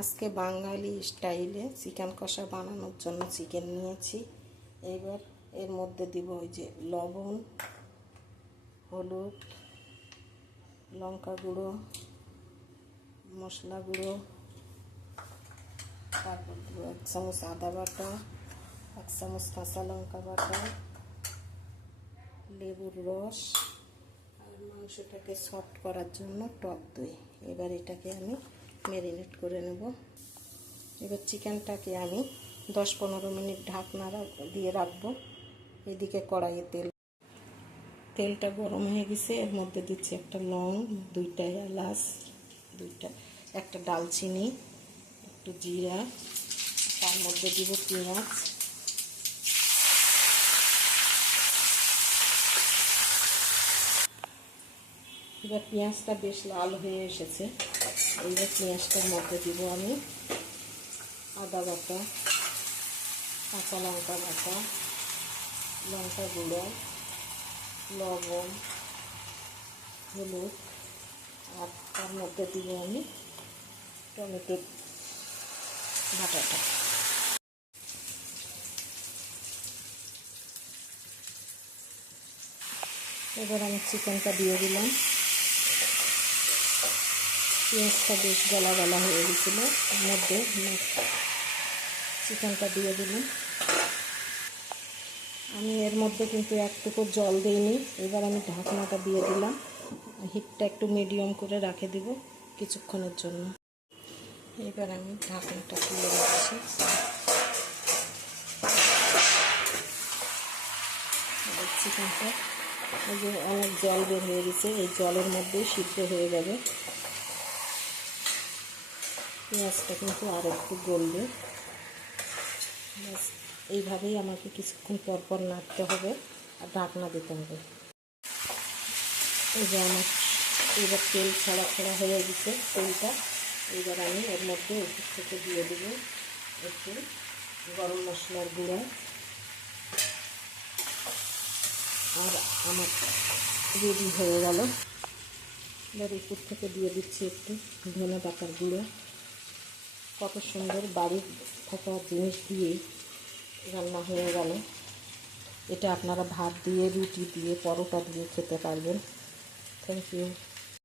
আজকে বাঙালি স্টাইলে চিকেন কষা বানানোর জন্য চিকেন নিয়েছি। এবার এর মধ্যে দিব ওই যে লবণ, হলুদ, লঙ্কা গুঁড়ো, মশলা গুঁড়ো, তারপর দিব 1 চামচ আদা বাটা, 1 চামচ কাঁচা লঙ্কা বাটা, লেবুর রস আর মাংসটাকে সফট করার জন্য টক দই। এবার এটাকে আমি ম্যারিনেট করে নেব। এবার চিকেনটাকে আমি 10-15 মিনিট ঢাকনা দিয়ে রাখবো। এদিকে কড়াইয়ে তেলটা গরম হয়ে গেছে। এর মধ্যে দিচ্ছি একটা লং, 2টা এলাচ, একটা ডালচিনি, একটু জিরা, তার মধ্যে দিব পেঁয়াজ। এবার পেঁয়াজটা বেশ লাল হয়ে এসেছে। এইবার পেঁয়াজটার মধ্যে দিব আমি আদা বাটা, কাঁচা লঙ্কা বাটা, লঙ্কা গুঁড়ো, লবণ, হলুদ, আর তার মধ্যে দিব আমি টমেটো বাটাটা। এবার আমি চিকেনটা দিয়ে দিলাম। পেঁয়াজটা বেশ গলা গলা হয়ে গেছিল। এর মধ্যে চিকেনটা দিয়ে দিলাম। আমি এর মধ্যে কিন্তু একটুকু জল দিইনি। এবার আমি ঢাকনাটা দিয়ে দিলাম। হিটটা একটু মিডিয়াম করে রেখে দিব কিছুক্ষণের জন্য। এবার আমি ঢাকনাটা তুলে রাখছি। চিকেনটা এই যে অনেক জল বের হয়ে গেছে, এই জলের মধ্যেই সিদ্ধ হয়ে যাবে। পেঁয়াজটা কিন্তু আর একটু গলবে। এইভাবেই আমাকে কিছুক্ষণ পর পর নাড়তে হবে আর ঢাকনা দিতে হবে। এই যে আমার এবার তেল ছাড়া হয়ে গেছে তেলটা। এবার আমি এর মধ্যে ওপর থেকে দিয়ে দেবো একটু গরম মশলার গুঁড়ো। আর আমার রেডি হয়ে গেল। এবার উপর থেকে দিয়ে দিচ্ছি একটু ধনে পাতার গুঁড়ো। কত সুন্দর বাড়ির থাকা জিনিস দিয়ে রান্না হয়ে গেল। এটা আপনারা ভাত দিয়ে, রুটি দিয়ে, পরোটা দিয়ে খেতে পারবেন। Thank you.